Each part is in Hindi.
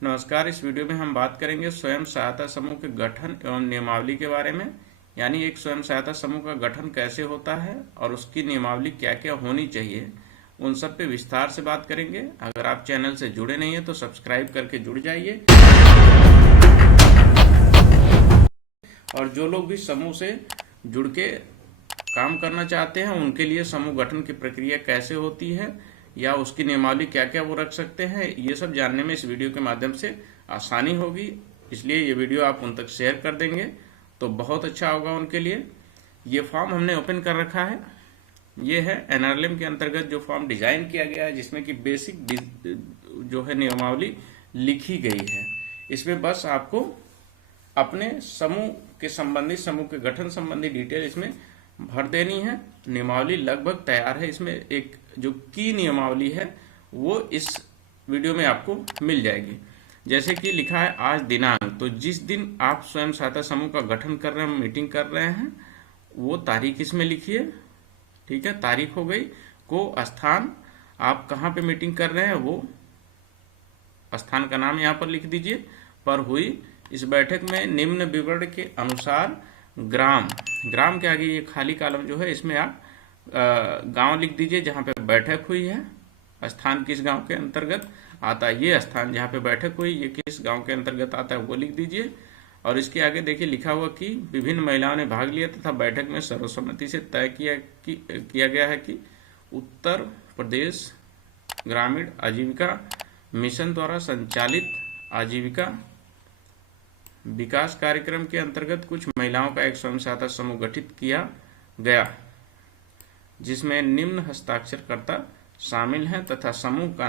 नमस्कार। इस वीडियो में हम बात करेंगे स्वयं सहायता समूह के गठन एवं नियमावली के बारे में। यानी एक स्वयं सहायता समूह का गठन कैसे होता है और उसकी नियमावली क्या क्या होनी चाहिए, उन सब पे विस्तार से बात करेंगे। अगर आप चैनल से जुड़े नहीं हैं तो सब्सक्राइब करके जुड़ जाइए। और जो लोग भी समूह से जुड़ के काम करना चाहते हैं उनके लिए समूह गठन की प्रक्रिया कैसे होती है या उसकी नियमावली क्या क्या वो रख सकते हैं, ये सब जानने में इस वीडियो के माध्यम से आसानी होगी। इसलिए ये वीडियो आप उन तक शेयर कर देंगे तो बहुत अच्छा होगा उनके लिए। ये फॉर्म हमने ओपन कर रखा है। ये है एनआरएलएम के अंतर्गत जो फॉर्म डिजाइन किया गया है, जिसमें कि बेसिक जो है नियमावली लिखी गई है। इसमें बस आपको अपने समूह के संबंधित, समूह के गठन संबंधी डिटेल इसमें भर देनी है। नियमावली लगभग तैयार है। इसमें एक जो की नियमावली है वो इस वीडियो में आपको मिल जाएगी। जैसे कि लिखा है आज दिनांक, तो जिस दिन आप स्वयं सहायता समूह का गठन कर रहे हैं, मीटिंग कर रहे हैं, वो तारीख इसमें लिखिए। ठीक है, तारीख हो गई। को स्थान, आप कहाँ पे मीटिंग कर रहे हैं वो स्थान का नाम यहाँ पर लिख दीजिए। पर हुई इस बैठक में निम्न विवरण के अनुसार ग्राम, ग्राम के आगे ये खाली कॉलम जो है इसमें आप गांव लिख दीजिए जहाँ पे बैठक हुई है। स्थान किस गांव के अंतर्गत आता है, ये स्थान जहाँ पे बैठक हुई ये किस गांव के अंतर्गत आता है वो लिख दीजिए। और इसके आगे देखिए लिखा हुआ कि विभिन्न महिलाओं ने भाग लिया तथा बैठक में सर्वसम्मति से तय किया गया है कि उत्तर प्रदेश ग्रामीण आजीविका मिशन द्वारा संचालित आजीविका विकास कार्यक्रम के अंतर्गत कुछ महिलाओं का एक स्वयं सहायता समूह गठित किया गया जिसमें निम्न हस्ताक्षरकर्ता शामिल हैं तथा समूह का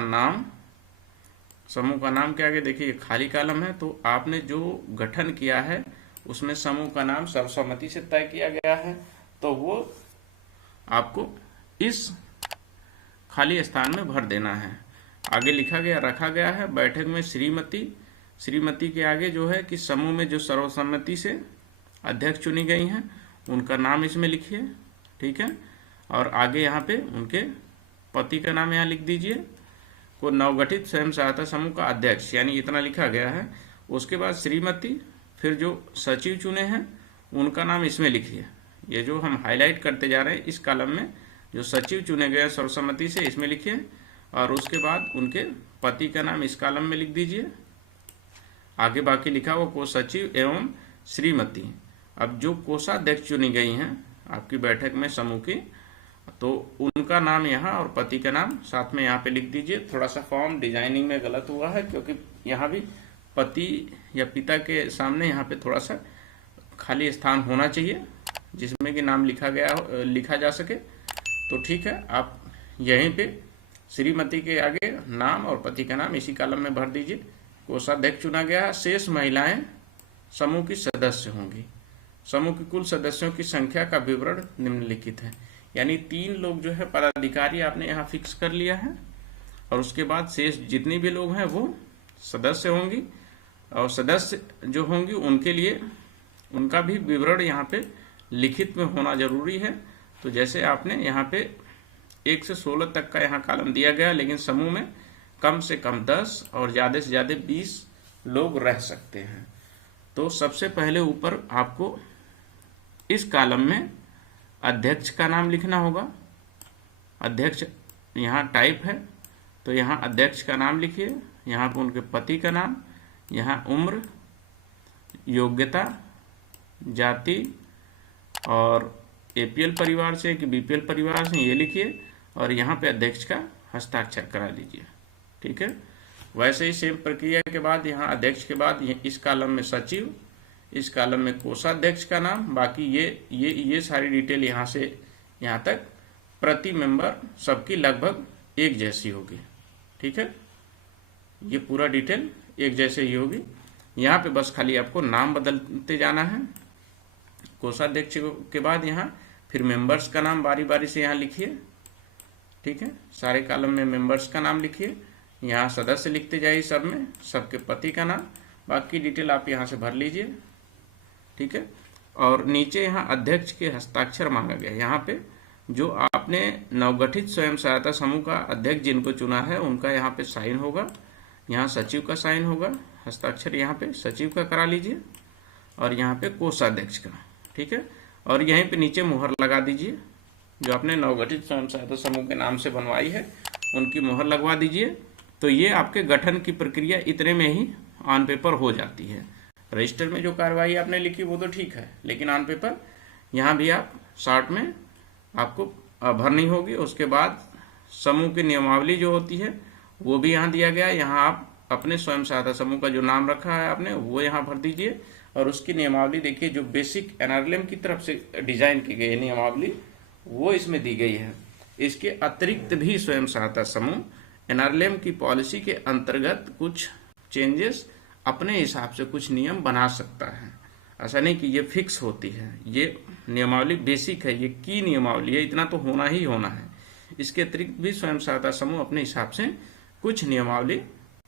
नाम के आगे देखिए खाली कॉलम है। तो आपने जो गठन किया है उसमें समूह का नाम सर्वसम्मति से तय किया गया है, तो वो आपको इस खाली स्थान में भर देना है। आगे रखा गया है बैठक में श्रीमती के आगे जो है कि समूह में जो सर्वसम्मति से अध्यक्ष चुनी गई हैं उनका नाम इसमें लिखिए। ठीक है, और आगे यहाँ पे उनके पति का नाम यहाँ लिख दीजिए। को नवगठित स्वयं सहायता समूह का अध्यक्ष, यानी इतना लिखा गया है। उसके बाद श्रीमती, फिर जो सचिव चुने हैं उनका नाम इसमें लिखिए। ये जो हम हाईलाइट करते जा रहे हैं इस कॉलम में जो सचिव चुने गए सर्वसम्मति से इसमें लिखिए। और उसके बाद उनके पति का नाम इस कॉलम में लिख दीजिए। आगे बाकी लिखा हुआ को सचिव एवं श्रीमती। अब जो कोषाध्यक्ष चुनी गई हैं आपकी बैठक में समूह की, तो उनका नाम यहाँ और पति का नाम साथ में यहाँ पे लिख दीजिए। थोड़ा सा फॉर्म डिजाइनिंग में गलत हुआ है क्योंकि यहाँ भी पति या पिता के सामने यहाँ पे थोड़ा सा खाली स्थान होना चाहिए जिसमें कि नाम लिखा जा सके। तो ठीक है, आप यहीं पे श्रीमती के आगे नाम और पति का नाम इसी कॉलम में भर दीजिए। कोषाध्यक्ष चुना गया। शेष महिलाएं समूह की सदस्य होंगी। समूह की कुल सदस्यों की संख्या का विवरण निम्नलिखित है। यानी 3 लोग जो है पदाधिकारी आपने यहाँ फिक्स कर लिया है और उसके बाद शेष जितने भी लोग हैं वो सदस्य होंगी। और सदस्य जो होंगी उनके लिए उनका भी विवरण यहाँ पे लिखित में होना जरूरी है। तो जैसे आपने यहाँ पे 1 से 16 तक का यहाँ कॉलम दिया गया, लेकिन समूह में कम से कम 10 और ज़्यादा से ज़्यादा 20 लोग रह सकते हैं। तो सबसे पहले ऊपर आपको इस कॉलम में अध्यक्ष का नाम लिखना होगा। अध्यक्ष यहाँ टाइप है तो यहाँ अध्यक्ष का नाम लिखिए। यहाँ पर उनके पति का नाम, यहाँ उम्र, योग्यता, जाति और एपीएल परिवार से कि बीपीएल परिवार से ये लिखिए और यहाँ पे अध्यक्ष का हस्ताक्षर करा लीजिए। ठीक है, वैसे ही सेम प्रक्रिया के बाद यहाँ अध्यक्ष के बाद इस कॉलम में सचिव, इस कॉलम में कोषाध्यक्ष का नाम। बाकी ये सारी डिटेल यहाँ से यहाँ तक प्रति मेंबर सबकी लगभग एक जैसी होगी। ठीक है, ये पूरा डिटेल एक जैसे ही होगी। यहाँ पे बस खाली आपको नाम बदलते जाना है। कोषाध्यक्ष के बाद यहाँ फिर मेंबर्स का नाम बारी बारी से यहाँ लिखिए। ठीक है, सारे कॉलम में मेंबर्स का नाम लिखिए। यहाँ सदस्य लिखते जाइए, सब में सबके पति का नाम। बाकी डिटेल आप यहाँ से भर लीजिए। ठीक है, और नीचे यहाँ अध्यक्ष के हस्ताक्षर मांगा गया। यहाँ पे जो आपने नवगठित स्वयं सहायता समूह का अध्यक्ष जिनको चुना है उनका यहाँ पे साइन होगा। यहाँ सचिव का साइन होगा, हस्ताक्षर यहाँ पे सचिव का करा लीजिए और यहाँ पे कोषाध्यक्ष का, ठीक है। और यहीं पे नीचे मुहर लगा दीजिए, जो आपने नवगठित स्वयं सहायता समूह के नाम से बनवाई है उनकी मुहर लगवा दीजिए। तो ये आपके गठन की प्रक्रिया इतने में ही ऑन पेपर हो जाती है। रजिस्टर में जो कार्रवाई आपने लिखी वो तो ठीक है, लेकिन ऑन पेपर यहाँ भी आप शॉर्ट में आपको भरनी होगी। उसके बाद समूह की नियमावली जो होती है वो भी यहाँ दिया गया है। यहाँ आप अपने स्वयं सहायता समूह का जो नाम रखा है आपने वो यहाँ भर दीजिए और उसकी नियमावली देखिए, जो बेसिक एनआरएलएम की तरफ से डिजाइन की गई नियमावली वो इसमें दी गई है। इसके अतिरिक्त भी स्वयं सहायता समूह एनआरएलएम की पॉलिसी के अंतर्गत कुछ चेंजेस अपने हिसाब से कुछ नियम बना सकता है। ऐसा नहीं कि ये फिक्स होती है, ये नियमावली बेसिक है, ये की नियमावली है, इतना तो होना ही होना है। इसके अतिरिक्त भी स्वयं सहायता समूह अपने हिसाब से कुछ नियमावली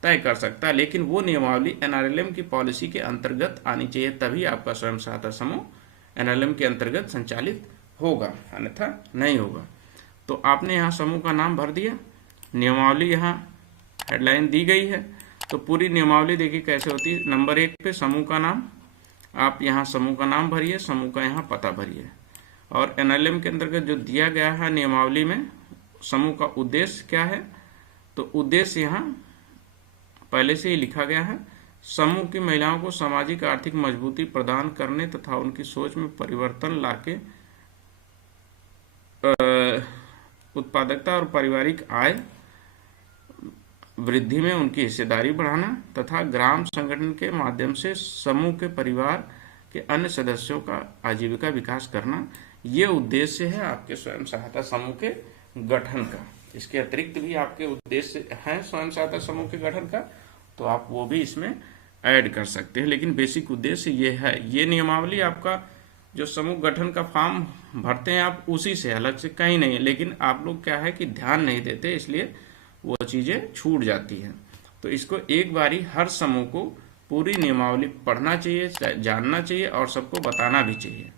तय कर सकता है, लेकिन वो नियमावली एनआरएलएम की पॉलिसी के अंतर्गत आनी चाहिए, तभी आपका स्वयं सहायता समूह एनआरएलएम के अंतर्गत संचालित होगा, अन्यथा नहीं होगा। तो आपने यहाँ समूह का नाम भर दिया, नियमावली यहाँ हेडलाइन दी गई है। तो पूरी नियमावली देखिए कैसे होती है। नंबर 1 पे समूह का नाम, आप यहाँ समूह का नाम भरिए, समूह का यहाँ पता भरिए। और एनआरएलएम के अंतर्गत जो दिया गया है नियमावली में समूह का उद्देश्य क्या है, तो उद्देश्य यहाँ पहले से ही लिखा गया है। समूह की महिलाओं को सामाजिक आर्थिक मजबूती प्रदान करने तथा उनकी सोच में परिवर्तन लाके उत्पादकता और पारिवारिक आय वृद्धि में उनकी हिस्सेदारी बढ़ाना तथा ग्राम संगठन के माध्यम से समूह के परिवार के अन्य सदस्यों का आजीविका विकास करना, ये उद्देश्य है आपके स्वयं सहायता समूह के गठन का। इसके अतिरिक्त भी आपके उद्देश्य हैं स्वयं सहायता समूह के गठन का, तो आप वो भी इसमें ऐड कर सकते हैं, लेकिन बेसिक उद्देश्य ये है। ये नियमावली आपका जो समूह गठन का फॉर्म भरते हैं आप उसी से, अलग से कहीं नहीं है, लेकिन आप लोग क्या है कि ध्यान नहीं देते, इसलिए वो चीज़ें छूट जाती हैं। तो इसको एक बारी हर समूह को पूरी नियमावली पढ़ना चाहिए, जानना चाहिए और सबको बताना भी चाहिए,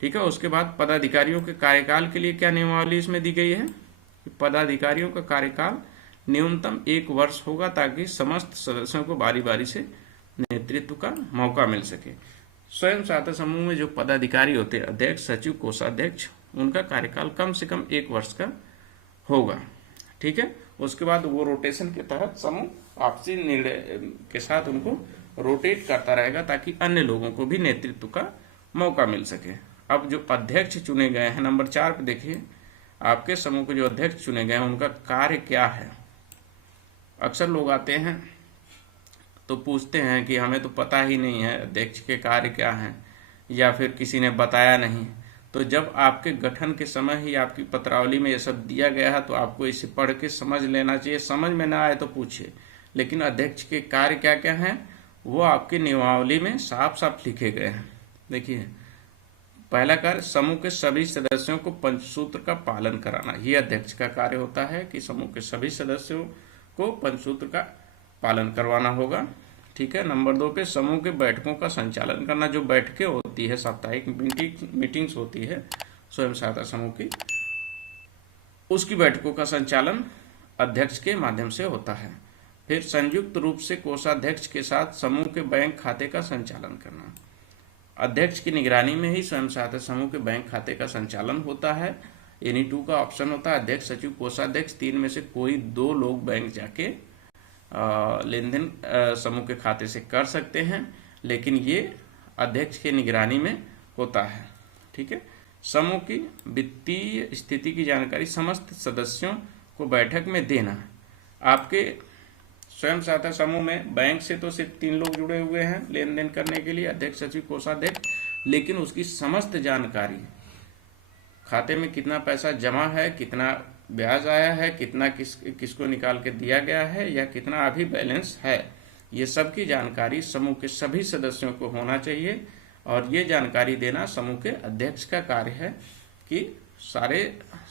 ठीक है। उसके बाद पदाधिकारियों के कार्यकाल के लिए क्या नियमावली इसमें दी गई है कि पदाधिकारियों का कार्यकाल न्यूनतम 1 वर्ष होगा, ताकि समस्त सदस्यों को बारी बारी से नेतृत्व का मौका मिल सके। स्वयं सहायता समूह में जो पदाधिकारी होते हैं, अध्यक्ष, सचिव, कोषाध्यक्ष, उनका कार्यकाल कम से कम 1 वर्ष का होगा, ठीक है। उसके बाद वो रोटेशन के तहत समूह आपसी निर्णय के साथ उनको रोटेट करता रहेगा, ताकि अन्य लोगों को भी नेतृत्व का मौका मिल सके। अब जो अध्यक्ष चुने गए हैं, नंबर 4 पे देखिए, आपके समूह के जो अध्यक्ष चुने गए हैं उनका कार्य क्या है। अक्सर लोग आते हैं तो पूछते हैं कि हमें तो पता ही नहीं है अध्यक्ष के कार्य क्या हैं, या फिर किसी ने बताया नहीं। तो जब आपके गठन के समय ही आपकी पत्रावली में ये सब दिया गया है, तो आपको इसे पढ़ के समझ लेना चाहिए। समझ में ना आए तो पूछिए, लेकिन अध्यक्ष के कार्य क्या क्या हैं वो आपकी नियमावली में साफ साफ लिखे गए हैं। देखिए, पहला कार्य समूह के सभी सदस्यों को पंचसूत्र का पालन कराना, ये अध्यक्ष का कार्य होता है कि समूह के सभी सदस्यों को पंचसूत्र का पालन करवाना होगा, ठीक है। नंबर 2 पे समूह के बैठकों का संचालन करना, जो बैठकें होती है, साप्ताहिक मीटिंग्स होती है स्वयं सहायता समूह की, उसकी बैठकों का संचालन अध्यक्ष के माध्यम से होता है। फिर संयुक्त रूप से कोषाध्यक्ष के साथ समूह के बैंक खाते का संचालन करना, अध्यक्ष की निगरानी में ही स्वयं सहायता समूह के बैंक खाते का संचालन होता है। एनी 2 का ऑप्शन होता है, अध्यक्ष, सचिव, कोषाध्यक्ष, 3 में से कोई 2 लोग बैंक जाके लेन देन समूह के खाते से कर सकते हैं, लेकिन ये अध्यक्ष के निगरानी में होता है, ठीक है। समूह की वित्तीय स्थिति की जानकारी समस्त सदस्यों को बैठक में देना। आपके स्वयं सहायता समूह में बैंक से तो सिर्फ 3 लोग जुड़े हुए हैं लेन देन करने के लिए, अध्यक्ष, सचिव, कोषाध्यक्ष, लेकिन उसकी समस्त जानकारी, खाते में कितना पैसा जमा है, कितना ब्याज आया है, कितना किसको निकाल के दिया गया है, या कितना अभी बैलेंस है, ये सब की जानकारी समूह के सभी सदस्यों को होना चाहिए। और ये जानकारी देना समूह के अध्यक्ष का कार्य है कि सारे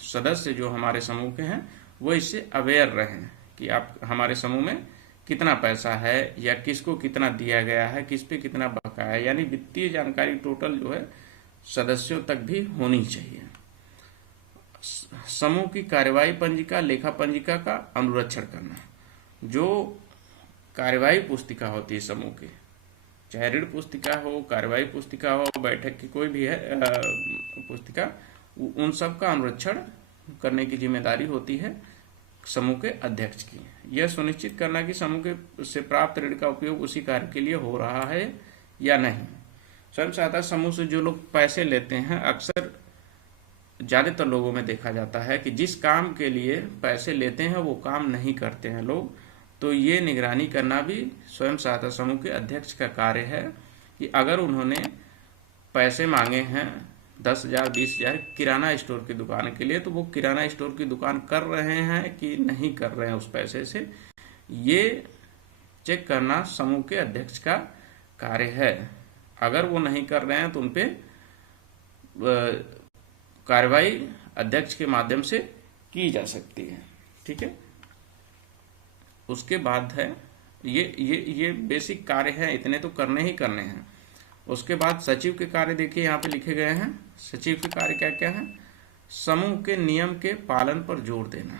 सदस्य जो हमारे समूह के हैं वो इससे अवेयर रहें कि आप हमारे समूह में कितना पैसा है, या किसको कितना दिया गया है, किस पे कितना बकाया है, यानी वित्तीय जानकारी टोटल जो है सदस्यों तक भी होनी चाहिए। समूह की कार्यवाही पंजिका, लेखा पंजिका का अनुरक्षण करना, जो कार्यवाही पुस्तिका होती है समूह की, चाहे ऋण पुस्तिका हो, कार्यवाही पुस्तिका हो, बैठक की कोई भी है पुस्तिका, उन सब का अनुरक्षण करने की जिम्मेदारी होती है समूह के अध्यक्ष की। यह सुनिश्चित करना कि समूह के से प्राप्त ऋण का उपयोग उसी कार्य के लिए हो रहा है या नहीं। स्वयं सहायता समूह से जो लोग पैसे लेते हैं, अक्सर ज़्यादातर लोगों में देखा जाता है कि जिस काम के लिए पैसे लेते हैं वो काम नहीं करते हैं लोग, तो ये निगरानी करना भी स्वयं सहायता समूह के अध्यक्ष का कार्य है कि अगर उन्होंने पैसे मांगे हैं 10,000 20,000 किराना स्टोर की दुकान के लिए, तो वो किराना स्टोर की दुकान कर रहे हैं कि नहीं कर रहे हैं उस पैसे से, ये चेक करना समूह के अध्यक्ष का कार्य है। अगर वो नहीं कर रहे हैं तो उन पे कार्रवाई अध्यक्ष के माध्यम से की जा सकती है। ठीक है, उसके बाद है ये बेसिक कार्य है, इतने तो करने ही करने हैं। उसके बाद सचिव के कार्य देखिए यहाँ पे लिखे गए हैं। सचिव के कार्य क्या क्या है? समूह के नियम के पालन पर जोर देना।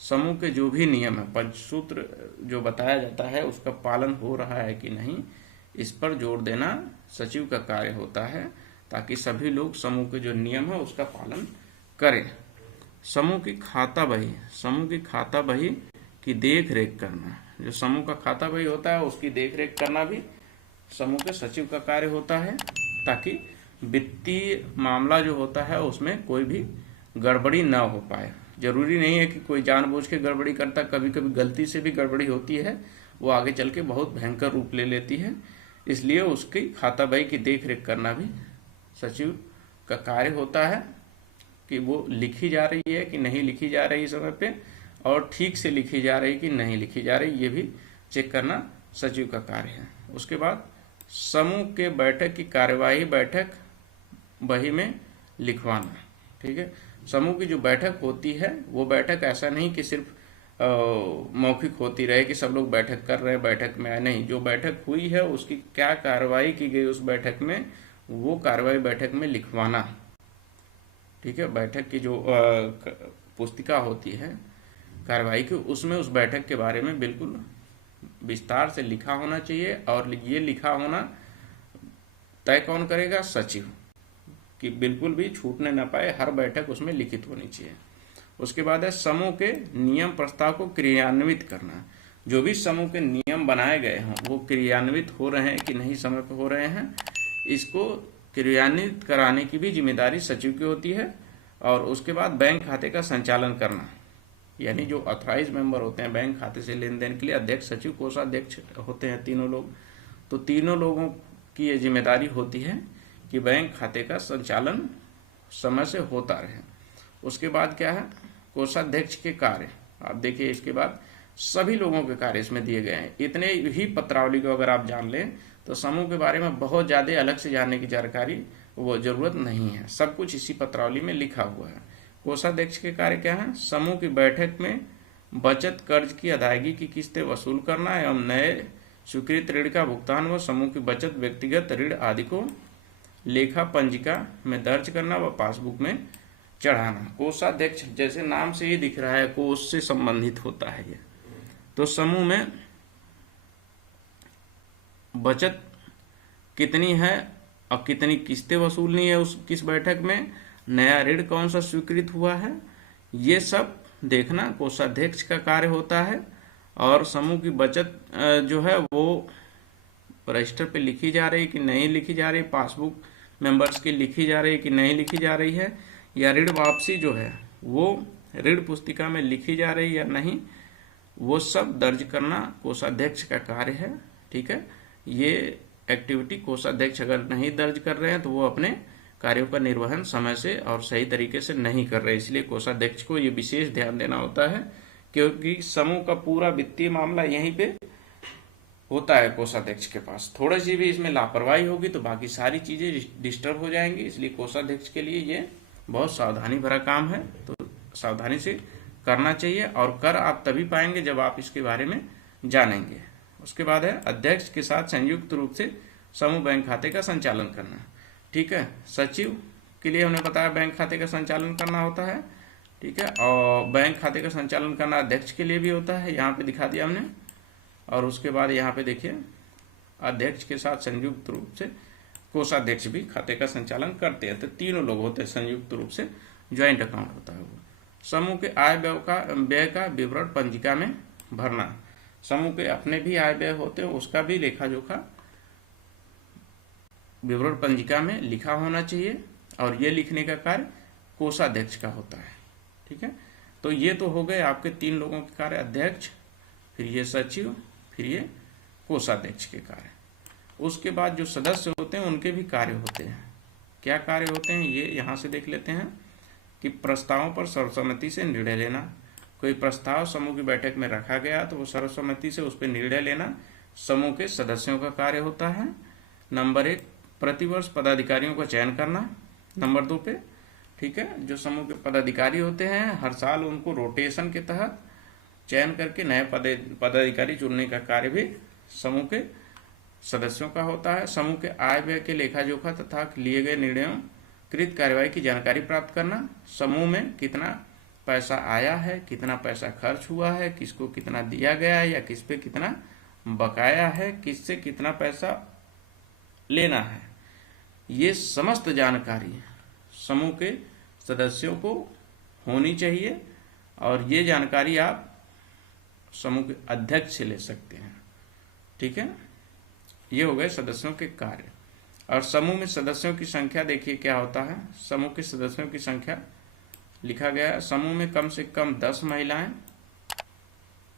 समूह के जो भी नियम है, पंचसूत्र जो बताया जाता है उसका पालन हो रहा है कि नहीं, इस पर जोर देना सचिव का कार्य होता है, ताकि सभी लोग समूह के जो नियम है उसका पालन करें। समूह की खाता बही, समूह की खाता बही की देख रेख करना, जो समूह का खाता बही होता है उसकी देख रेख करना भी समूह के सचिव का कार्य होता है, ताकि वित्तीय मामला जो होता है उसमें कोई भी गड़बड़ी ना हो पाए। जरूरी नहीं है कि कोई जानबूझ के गड़बड़ी करता, कभी कभी गलती से भी गड़बड़ी होती है, वो आगे चल के बहुत भयंकर रूप ले लेती है। इसलिए उसकी खाता बही की देख रेख करना भी सचिव का कार्य होता है कि वो लिखी जा रही है कि नहीं लिखी जा रही समय पे, और ठीक से लिखी जा रही कि नहीं लिखी जा रही, ये भी चेक करना सचिव का कार्य है। उसके बाद समूह के बैठक की कार्यवाही बैठक बही में लिखवाना। ठीक है, समूह की जो बैठक होती है वो बैठक ऐसा नहीं कि सिर्फ मौखिक होती रहे कि सब लोग बैठक कर रहे हैं, बैठक में आए, नहीं, जो बैठक हुई है उसकी क्या कार्रवाई की गई उस बैठक में, वो कार्रवाई बैठक में लिखवाना। ठीक है, बैठक की जो पुस्तिका होती है कार्रवाई की, उसमें उस बैठक के बारे में बिल्कुल विस्तार से लिखा होना चाहिए, और ये लिखा होना तय कौन करेगा? सचिव, कि बिल्कुल भी छूटने ना पाए, हर बैठक उसमें लिखित होनी चाहिए। उसके बाद है समूह के नियम प्रस्ताव को क्रियान्वित करना। जो भी समूह के नियम बनाए गए हों वो क्रियान्वित हो रहे हैं कि नहीं, समय पर हो रहे हैं, इसको क्रियान्वित कराने की भी जिम्मेदारी सचिव की होती है। और उसके बाद बैंक खाते का संचालन करना, यानी जो ऑथराइज मेंबर होते हैं बैंक खाते से लेन देन के लिए, अध्यक्ष, सचिव, कोषाध्यक्ष होते हैं तीनों लोग, तो तीनों लोगों की ये जिम्मेदारी होती है कि बैंक खाते का संचालन समय से होता रहे। उसके बाद क्या है? कोषाध्यक्ष के कार्य। आप देखिए इसके बाद सभी लोगों के कार्य इसमें दिए गए हैं। इतने ही पत्रावली को अगर आप जान लें तो समूह के बारे में बहुत ज़्यादा अलग से जानने की जानकारी वो जरूरत नहीं है, सब कुछ इसी पत्रावली में लिखा हुआ है। कोषाध्यक्ष के कार्य क्या है? समूह की बैठक में बचत कर्ज की अदायगी की किस्तें वसूल करना एवं नए स्वीकृत ऋण का भुगतान व समूह की बचत, व्यक्तिगत ऋण आदि को लेखा पंजिका में दर्ज करना व पासबुक में चढ़ाना। कोषाध्यक्ष जैसे नाम से ही दिख रहा है, कोष से संबंधित होता है ये। तो समूह में बचत कितनी है और कितनी किस्तें वसूलनी है उस किस बैठक में, नया ऋण कौन सा स्वीकृत हुआ है, ये सब देखना कोषाध्यक्ष का कार्य होता है। और समूह की बचत जो है वो रजिस्टर पे लिखी जा रही कि नहीं लिखी जा रही, पासबुक मेंबर्स की लिखी जा रही कि नहीं लिखी जा रही है, या ऋण वापसी जो है वो ऋण पुस्तिका में लिखी जा रही या नहीं, वो सब दर्ज करना कोषाध्यक्ष का कार्य है। ठीक है, ये एक्टिविटी कोषाध्यक्ष अगर नहीं दर्ज कर रहे हैं तो वो अपने कार्यों का निर्वहन समय से और सही तरीके से नहीं कर रहे, इसलिए कोषाध्यक्ष को ये विशेष ध्यान देना होता है, क्योंकि समूह का पूरा वित्तीय मामला यहीं पे होता है कोषाध्यक्ष के पास। थोड़ी सी भी इसमें लापरवाही होगी तो बाकी सारी चीजें डिस्टर्ब हो जाएंगी, इसलिए कोषाध्यक्ष के लिए ये बहुत सावधानी भरा काम है, तो सावधानी से करना चाहिए, और कर आप तभी पाएंगे जब आप इसके बारे में जानेंगे। उसके बाद है अध्यक्ष के साथ संयुक्त रूप से समूह बैंक खाते का संचालन करना। ठीक है, सचिव के लिए हमने बताया बैंक खाते का संचालन करना होता है। ठीक है, और बैंक खाते का संचालन करना अध्यक्ष के लिए भी होता है, यहाँ पे दिखा दिया हमने। और उसके बाद यहाँ पे देखिए अध्यक्ष के साथ संयुक्त रूप से कोषाध्यक्ष भी खाते का संचालन करते हैं। तो तीनों लोग होते हैं, संयुक्त रूप से ज्वाइंट अकाउंट होता है वो। समूह के आय व्यय का विवरण पंजिका में भरना। समूह के अपने भी आय व्यय होते हैं, उसका भी लेखा जोखा विवरण पंजिका में लिखा होना चाहिए, और ये लिखने का कार्य कोषाध्यक्ष का होता है। ठीक है, तो ये तो हो गए आपके 3 लोगों के कार्य, अध्यक्ष, फिर ये सचिव, फिर ये कोषाध्यक्ष के कार्य। उसके बाद जो सदस्य होते हैं उनके भी कार्य होते हैं। क्या कार्य होते हैं ये यहाँ से देख लेते हैं कि प्रस्तावों पर सर्वसम्मति से निर्णय लेना। कोई प्रस्ताव समूह की बैठक में रखा गया तो वो सर्वसम्मति से उस पर निर्णय लेना समूह के सदस्यों का कार्य होता है। नंबर 1, प्रतिवर्ष पदाधिकारियों का चयन करना। नंबर 2 पे, ठीक है, जो समूह के पदाधिकारी होते हैं हर साल उनको रोटेशन के तहत चयन करके नए पदाधिकारी चुनने का कार्य भी समूह के सदस्यों का होता है। समूह के आय व्यय के लेखा जोखा तथा लिए गए निर्णयों कृत कार्यवाही की जानकारी प्राप्त करना। समूह में कितना पैसा आया है, कितना पैसा खर्च हुआ है, किसको कितना दिया गया है या किस पे कितना बकाया है, किससे कितना पैसा लेना है, ये समस्त जानकारी समूह के सदस्यों को होनी चाहिए। और ये जानकारी आप समूह के अध्यक्ष से ले सकते हैं। ठीक है, ये हो गए सदस्यों के कार्य। और समूह में सदस्यों की संख्या देखिए क्या होता है। समूह के सदस्यों की संख्या लिखा गया है, समूह में कम से कम 10 महिलाएं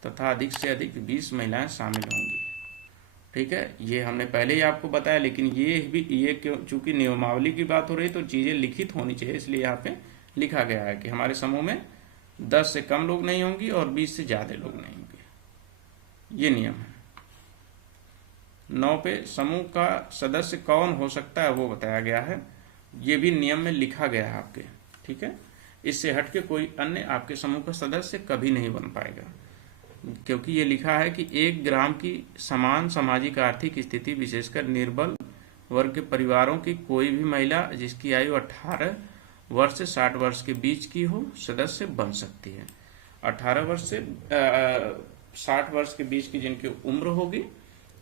तथा अधिक से अधिक 20 महिलाएं शामिल होंगी। ठीक है, ये हमने पहले ही आपको बताया, लेकिन ये चूंकि नियमावली की बात हो रही तो चीजें लिखित होनी चाहिए, इसलिए यहाँ पे लिखा गया है कि हमारे समूह में 10 से कम लोग नहीं होंगी और 20 से ज्यादा लोग नहीं होंगे। ये नियम है। 9 पे समूह का सदस्य कौन हो सकता है वो बताया गया है, ये भी नियम में लिखा गया है आपके। ठीक है, इससे हटके कोई अन्य आपके समूह का सदस्य कभी नहीं बन पाएगा, क्योंकि ये लिखा है कि एक ग्राम की समान सामाजिक आर्थिक स्थिति विशेषकर निर्बल वर्ग के परिवारों की कोई भी महिला जिसकी आयु 18 वर्ष से 60 वर्ष के बीच की हो सदस्य बन सकती है। 18 वर्ष से 60 वर्ष के बीच की जिनकी उम्र होगी,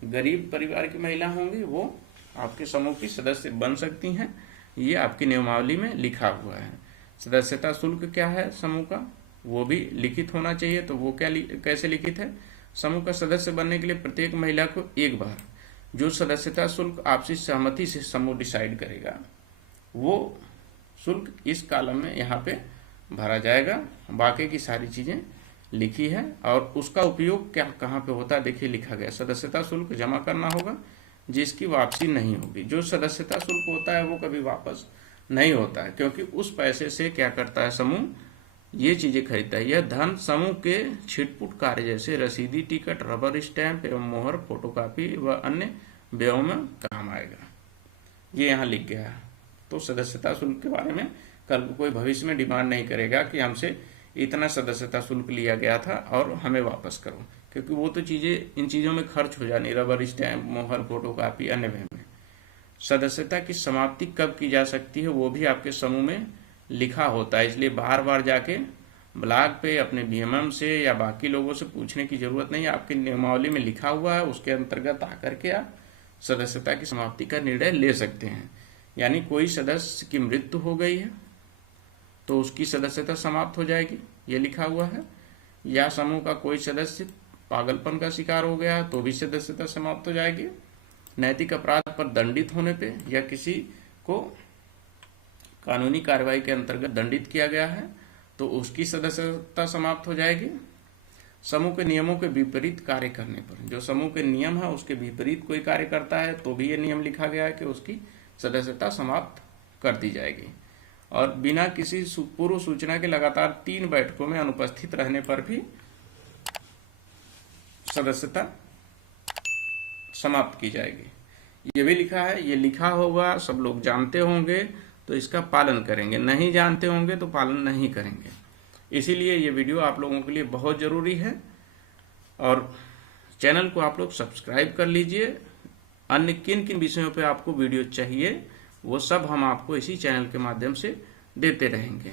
गरीब परिवार की महिला होंगी, वो आपके समूह की सदस्य बन सकती हैं। ये आपकी नियमावली में लिखा हुआ है। सदस्यता शुल्क क्या है समूह का, वो भी लिखित होना चाहिए। तो वो कैसे लिखित है, समूह का सदस्य बनने के लिए प्रत्येक महिला को एक बार जो सदस्यता शुल्क आपसी सहमति से समूह डिसाइड करेगा वो शुल्क इस कॉलम में यहाँ पे भरा जाएगा। बाकी की सारी चीजें लिखी है और उसका उपयोग क्या कहाँ पे होता है देखिए लिखा गया। सदस्यता शुल्क जमा करना होगा जिसकी वापसी नहीं होगी। जो सदस्यता शुल्क होता है वो कभी वापस नहीं होता है, क्योंकि उस पैसे से क्या करता है समूह, ये चीजें खरीदता है। यह धन समूह के छिटपुट कार्य जैसे रसीदी, टिकट, रबर स्टैंप एवं मोहर, फोटोकॉपी व अन्य व्ययों में काम आएगा। ये यहाँ लिख गया है। तो सदस्यता शुल्क के बारे में कल कोई भविष्य में डिमांड नहीं करेगा कि हमसे इतना सदस्यता शुल्क लिया गया था और हमें वापस करो, क्योंकि वो तो चीजें इन चीजों में खर्च हो जानी, रबर स्टैंप, मोहर, फोटोकॉपी, अन्य व्यय में। सदस्यता की समाप्ति कब की जा सकती है वो भी आपके समूह में लिखा होता है, इसलिए बार बार जाके ब्लॉग पे अपने बीएमएम से या बाकी लोगों से पूछने की जरूरत नहीं है। आपकी नियमावली में लिखा हुआ है, उसके अंतर्गत आकर के आप सदस्यता की समाप्ति का निर्णय ले सकते हैं। यानी कोई सदस्य की मृत्यु हो गई है तो उसकी सदस्यता समाप्त हो जाएगी, ये लिखा हुआ है। या समूह का कोई सदस्य पागलपन का शिकार हो गया तो भी सदस्यता समाप्त हो जाएगी। नैतिक अपराध पर दंडित होने पे या किसी को कानूनी कार्रवाई के अंतर्गत दंडित किया गया है तो उसकी सदस्यता समाप्त हो जाएगी। समूह के नियमों के विपरीत कार्य करने पर, जो समूह के नियम है उसके विपरीत कोई कार्य करता है तो भी ये नियम लिखा गया है कि उसकी सदस्यता समाप्त कर दी जाएगी। और बिना किसी पूर्व सूचना के लगातार 3 बैठकों में अनुपस्थित रहने पर भी सदस्यता समाप्त की जाएगी। ये भी लिखा है, ये लिखा होगा, सब लोग जानते होंगे तो इसका पालन करेंगे, नहीं जानते होंगे तो पालन नहीं करेंगे। इसीलिए ये वीडियो आप लोगों के लिए बहुत जरूरी है और चैनल को आप लोग सब्सक्राइब कर लीजिए। अन्य किन किन विषयों पे आपको वीडियो चाहिए वो सब हम आपको इसी चैनल के माध्यम से देते रहेंगे।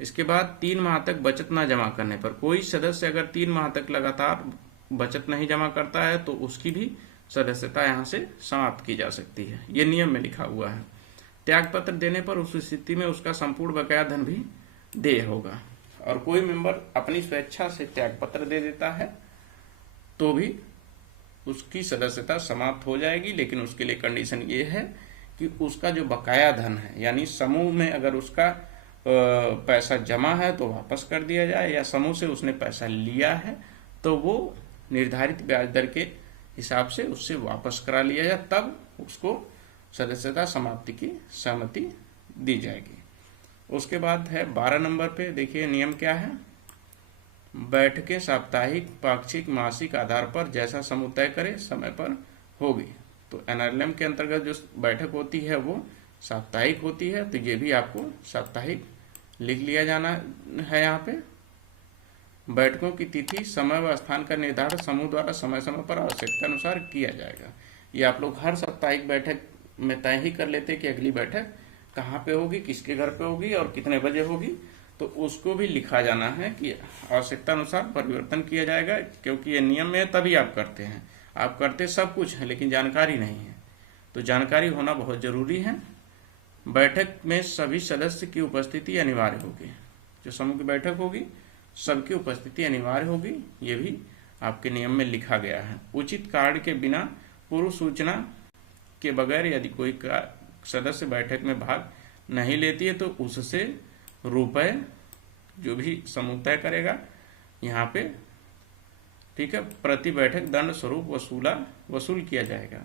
इसके बाद 3 माह तक बचत न जमा करने पर, कोई सदस्य अगर 3 माह तक लगातार बचत नहीं जमा करता है तो उसकी भी सदस्यता यहाँ से समाप्त की जा सकती है। ये नियम में लिखा हुआ है। त्यागपत्र देने पर उस स्थिति में उसका संपूर्ण बकाया धन भी देय होगा। और कोई मेंबर अपनी स्वेच्छा से त्यागपत्र दे देता है तो भी उसकी सदस्यता समाप्त हो जाएगी, लेकिन उसके लिए कंडीशन ये है कि उसका जो बकाया धन है, यानी समूह में अगर उसका पैसा जमा है तो वापस कर दिया जाए, या समूह से उसने पैसा लिया है तो वो निर्धारित ब्याज दर के हिसाब से उससे वापस करा लिया जाए, तब उसको सदस्यता समाप्ति की सहमति दी जाएगी। उसके बाद है 12 नंबर पे, देखिए नियम क्या है। बैठकें साप्ताहिक, पाक्षिक, मासिक आधार पर जैसा समूह तय करे समय पर होगी। तो एनआरएलएम के अंतर्गत जो बैठक होती है वो साप्ताहिक होती है, तो ये भी आपको साप्ताहिक लिख लिया जाना है। यहाँ पे बैठकों की तिथि, समय व स्थान का निर्धारण समूह द्वारा समय समय पर आवश्यकता अनुसार किया जाएगा। ये आप लोग हर साप्ताहिक बैठक में तय ही कर लेते कि अगली बैठक कहाँ पे होगी, किसके घर पे होगी और कितने बजे होगी, तो उसको भी लिखा जाना है कि आवश्यकता अनुसार परिवर्तन किया जाएगा, क्योंकि ये नियम में तभी आप करते हैं। आप करते सब कुछ है लेकिन जानकारी नहीं है, तो जानकारी होना बहुत जरूरी है। बैठक में सभी सदस्य की उपस्थिति अनिवार्य होगी। जो समूह की बैठक होगी सबकी उपस्थिति अनिवार्य होगी, ये भी आपके नियम में लिखा गया है। उचित कारण के बिना पूर्व सूचना के बगैर यदि कोई सदस्य बैठक में भाग नहीं लेती है तो उससे रुपए जो भी समूह तय करेगा यहाँ पे, ठीक है, प्रति बैठक दंड स्वरूप वसूल किया जाएगा।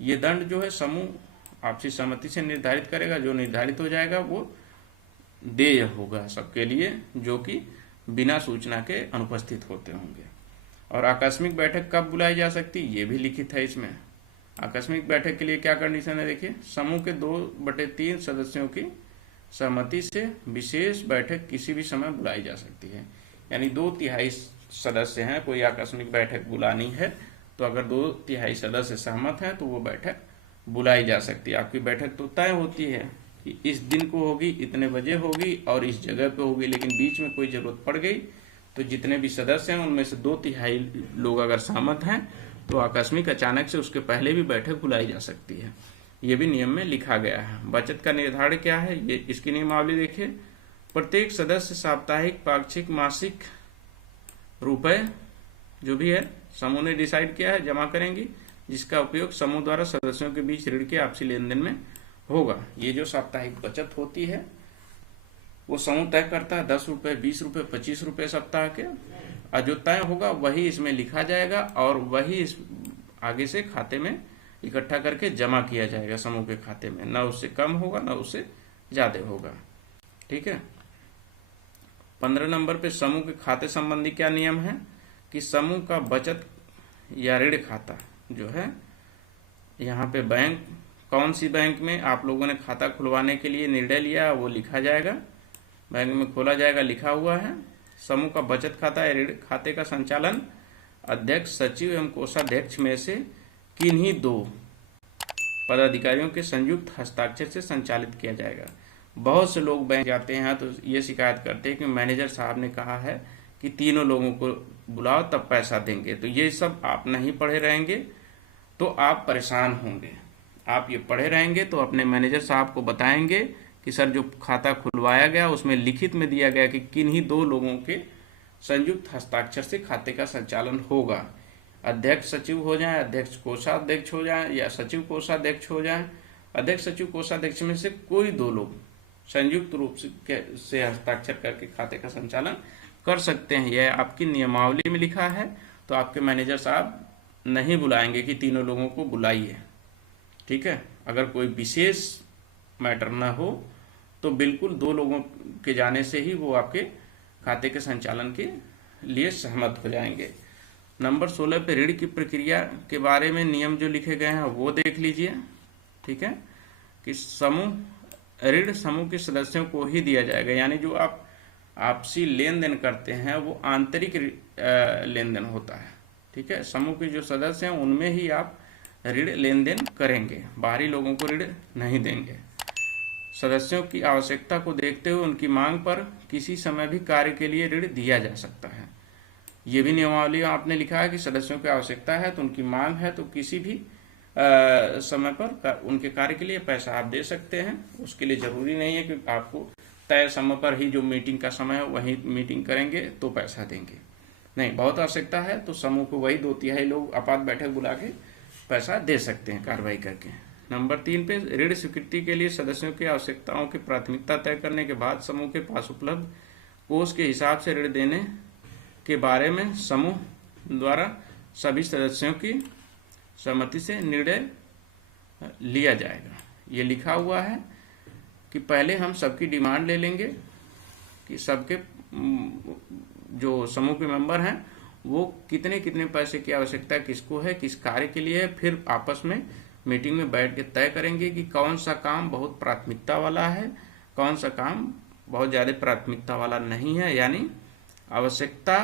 ये दंड जो है समूह आपसी सहमति से निर्धारित करेगा। जो निर्धारित हो जाएगा वो देय होगा सबके लिए, जो कि बिना सूचना के अनुपस्थित होते होंगे। और आकस्मिक बैठक कब बुलाई जा सकती, ये भी लिखित है इसमें। आकस्मिक बैठक के लिए क्या कंडीशन है, देखिए, समूह के 2/3 सदस्यों की सहमति से विशेष बैठक किसी भी समय बुलाई जा सकती है। यानी 2/3 सदस्य हैं, कोई आकस्मिक बैठक बुलानी है तो अगर 2/3 सदस्य सहमत हैं तो वो बैठक बुलाई जा सकती है। आपकी बैठक तो तय होती है कि इस दिन को होगी, इतने बजे होगी और इस जगह पे होगी, लेकिन बीच में कोई जरूरत पड़ गई तो जितने भी सदस्य हैं उनमें से 2/3 लोग अगर सहमत हैं तो आकस्मिक अचानक से उसके पहले भी बैठक बुलाई जा सकती है। ये भी नियम में लिखा गया है। बचत का निर्धारण क्या है, ये इसकी नियमावली देखिए। प्रत्येक सदस्य साप्ताहिक, पाक्षिक, मासिक रुपए जो भी है समूह ने डिसाइड किया है जमा करेंगी, जिसका उपयोग समूह द्वारा सदस्यों के बीच ऋण के आपसी लेन देन में होगा। ये जो साप्ताहिक बचत होती है वो समूह तय करता है, 10 रुपए, 20 रुपए, 25 रुपए सप्ताह के, और जो तय होगा वही इसमें लिखा जाएगा और वही इस आगे से खाते में इकट्ठा करके जमा किया जाएगा समूह के खाते में। न उससे कम होगा न उससे ज्यादा होगा, ठीक है। 15 नंबर पे समूह के खाते संबंधी क्या नियम है कि समूह का बचत या ऋण खाता जो है, यहाँ पे बैंक, कौन सी बैंक में आप लोगों ने खाता खुलवाने के लिए निर्णय लिया वो लिखा जाएगा, बैंक में खोला जाएगा, लिखा हुआ है। समूह का बचत खाता या ऋण खाते का संचालन अध्यक्ष, सचिव एवं कोषाध्यक्ष में से किन्हीं 2 पदाधिकारियों के संयुक्त हस्ताक्षर से संचालित किया जाएगा। बहुत से लोग बैंक जाते हैं तो ये शिकायत करते हैं कि मैनेजर साहब ने कहा है कि तीनों लोगों को बुलाओ तब पैसा देंगे। तो ये सब आप नहीं पढ़े रहेंगे तो आप परेशान होंगे। आप ये पढ़े रहेंगे तो अपने मैनेजर साहब को बताएंगे कि सर जो खाता खुलवाया गया उसमें लिखित में दिया गया कि किन्हीं 2 लोगों के संयुक्त हस्ताक्षर से खाते का संचालन होगा। अध्यक्ष सचिव हो जाए, अध्यक्ष कोषाध्यक्ष हो जाए या सचिव कोषाध्यक्ष हो जाए। अध्यक्ष सचिव कोषाध्यक्ष में से कोई 2 लोग संयुक्त रूप से हस्ताक्षर करके खाते का संचालन कर सकते हैं। यह आपकी नियमावली में लिखा है, तो आपके मैनेजर साहब नहीं बुलाएंगे कि तीनों लोगों को बुलाइए, ठीक है। अगर कोई विशेष मैटर ना हो तो बिल्कुल 2 लोगों के जाने से ही वो आपके खाते के संचालन के लिए सहमत हो जाएंगे। नंबर 16 पे ऋण की प्रक्रिया के बारे में नियम जो लिखे गए हैं वो देख लीजिए, ठीक है, कि ऋण समूह के सदस्यों को ही दिया जाएगा। यानी जो आप आपसी लेन देन करते हैं वो आंतरिक लेन देन होता है, ठीक है। समूह के जो सदस्य हैं उनमें ही आप ऋण लेन देन करेंगे, बाहरी लोगों को ऋण नहीं देंगे। सदस्यों की आवश्यकता को देखते हुए उनकी मांग पर किसी समय भी कार्य के लिए ऋण दिया जा सकता है। ये भी नियमावली आपने लिखा है कि सदस्यों की आवश्यकता है तो उनकी मांग है तो किसी भी समय पर उनके कार्य के लिए पैसा आप दे सकते हैं। उसके लिए जरूरी नहीं है कि आपको तय समय पर ही जो मीटिंग का समय है वही मीटिंग करेंगे तो पैसा देंगे, नहीं, बहुत आवश्यकता है तो समूह को वही 2/3 लोग आपात बैठक बुला के पैसा दे सकते हैं कार्रवाई करके। नंबर 3 पे ऋण स्वीकृति के लिए सदस्यों की आवश्यकताओं की प्राथमिकता तय करने के बाद समूह के पास उपलब्ध कोष के हिसाब से ऋण देने के बारे में समूह द्वारा सभी सदस्यों की सहमति से निर्णय लिया जाएगा। ये लिखा हुआ है कि पहले हम सबकी डिमांड ले लेंगे कि सबके जो समूह के मेंबर हैं वो कितने कितने पैसे की आवश्यकता किसको है, किस कार्य के लिए है, फिर आपस में मीटिंग में बैठ के तय करेंगे कि कौन सा काम बहुत प्राथमिकता वाला है, कौन सा काम बहुत ज़्यादा प्राथमिकता वाला नहीं है। यानी आवश्यकता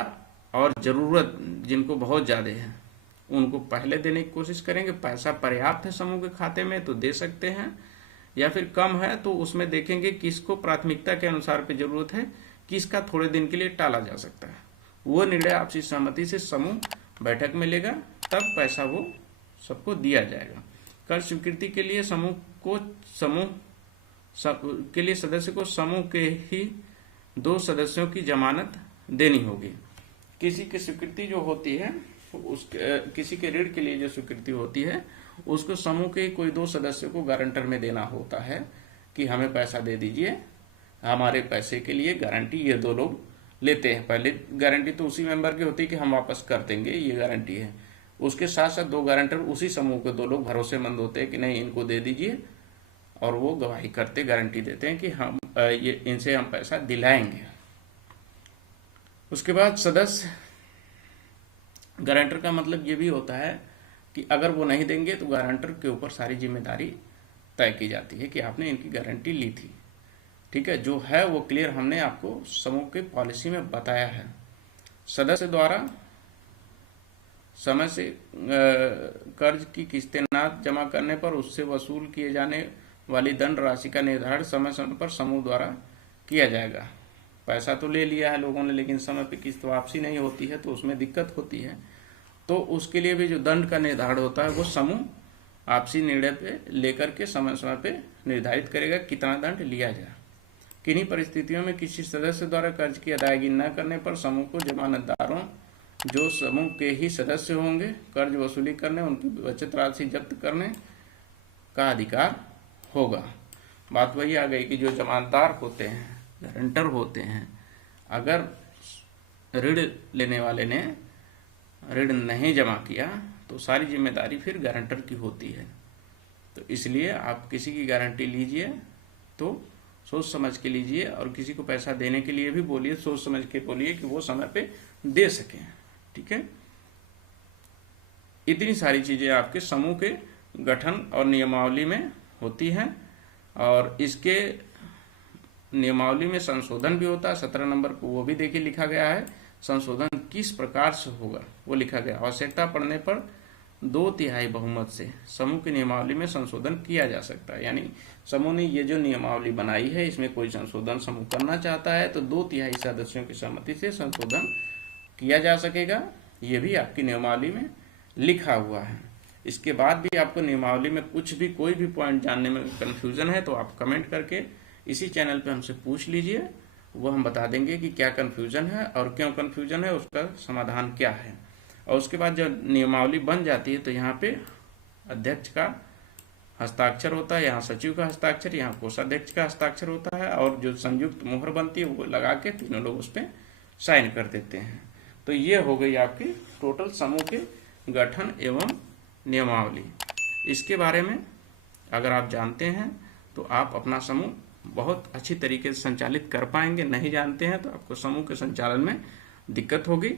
और ज़रूरत जिनको बहुत ज़्यादा है उनको पहले देने की कोशिश करेंगे। पैसा पर्याप्त है समूह के खाते में तो दे सकते हैं, या फिर कम है तो उसमें देखेंगे किसको प्राथमिकता के अनुसार पे जरूरत है, किसका थोड़े दिन के लिए टाला जा सकता है। वो निर्णय आपसी सहमति से समूह बैठक में लेगा, तब पैसा वो सबको दिया जाएगा। कर स्वीकृति के लिए सदस्य को समूह के ही 2 सदस्यों की जमानत देनी होगी। किसी की स्वीकृति जो होती है किसी के ऋण के लिए जो स्वीकृति होती है उसको समूह के कोई 2 सदस्यों को गारंटर में देना होता है कि हमें पैसा दे दीजिए, हमारे पैसे के लिए गारंटी ये 2 लोग लेते हैं। पहले गारंटी तो उसी मेंबर की होती है कि हम वापस कर देंगे, ये गारंटी है। उसके साथ साथ 2 गारंटर उसी समूह के 2 लोग भरोसेमंद होते हैं कि नहीं इनको दे दीजिए, और वो गवाही करते गारंटी देते हैं कि हम ये इनसे हम पैसा दिलाएंगे। उसके बाद सदस्य गारंटर का मतलब ये भी होता है कि अगर वो नहीं देंगे तो गारंटर के ऊपर सारी जिम्मेदारी तय की जाती है कि आपने इनकी गारंटी ली थी, ठीक है। जो है वो क्लियर हमने आपको समूह के पॉलिसी में बताया है। सदस्य द्वारा समय से कर्ज की किस्तें ना जमा करने पर उससे वसूल किए जाने वाली दंड राशि का निर्धारण समय समय पर समूह द्वारा किया जाएगा। पैसा तो ले लिया है लोगों ने लेकिन समय पे किस्त वापसी नहीं होती है तो उसमें दिक्कत होती है, तो उसके लिए भी जो दंड का निर्धारण होता है वो समूह आपसी निर्णय पे लेकर के समय समय पे निर्धारित करेगा कितना दंड लिया जाए। किन्हीं परिस्थितियों में किसी सदस्य द्वारा कर्ज की अदायगी न करने पर समूह को जमानतदारों जो समूह के ही सदस्य होंगे कर्ज वसूली करने, उनकी बचत राशि जब्त करने का अधिकार होगा। बात वही आ गई कि जो जमानतदार होते हैं, गारंटर होते हैं, अगर ऋण लेने वाले ने ऋण नहीं जमा किया तो सारी जिम्मेदारी फिर गारंटर की होती है। तो इसलिए आप किसी की गारंटी लीजिए तो सोच समझ के लीजिए, और किसी को पैसा देने के लिए भी बोलिए सोच समझ के बोलिए कि वो समय पे दे सकें, ठीक है। इतनी सारी चीजें आपके समूह के गठन और नियमावली में होती हैं, और इसके नियमावली में संशोधन भी होता है। 17 नंबर को वो भी देखिए लिखा गया है, संशोधन किस प्रकार से होगा वो लिखा गया। आवश्यकता पड़ने पर 2/3 बहुमत से समूह की नियमावली में संशोधन किया जा सकता है। यानी समूह ने ये जो नियमावली बनाई है इसमें कोई संशोधन समूह करना चाहता है तो 2/3 सदस्यों की सहमति से संशोधन किया जा सकेगा। ये भी आपकी नियमावली में लिखा हुआ है। इसके बाद भी आपको नियमावली में कुछ भी कोई भी पॉइंट जानने में कन्फ्यूजन है तो आप कमेंट करके इसी चैनल पे हमसे पूछ लीजिए, वो हम बता देंगे कि क्या कन्फ्यूजन है और क्यों कन्फ्यूजन है, उसका समाधान क्या है। और उसके बाद जब नियमावली बन जाती है तो यहाँ पे अध्यक्ष का हस्ताक्षर होता है, यहाँ सचिव का हस्ताक्षर, यहाँ कोषाध्यक्ष का हस्ताक्षर होता है, और जो संयुक्त मोहर बनती है वो लगा के तीनों लोग उस पर साइन कर देते हैं। तो ये हो गई आपकी टोटल समूह के गठन एवं नियमावली। इसके बारे में अगर आप जानते हैं तो आप अपना समूह बहुत अच्छी तरीके से संचालित कर पाएंगे। नहीं जानते हैं तो आपको समूह के संचालन में दिक्कत होगी।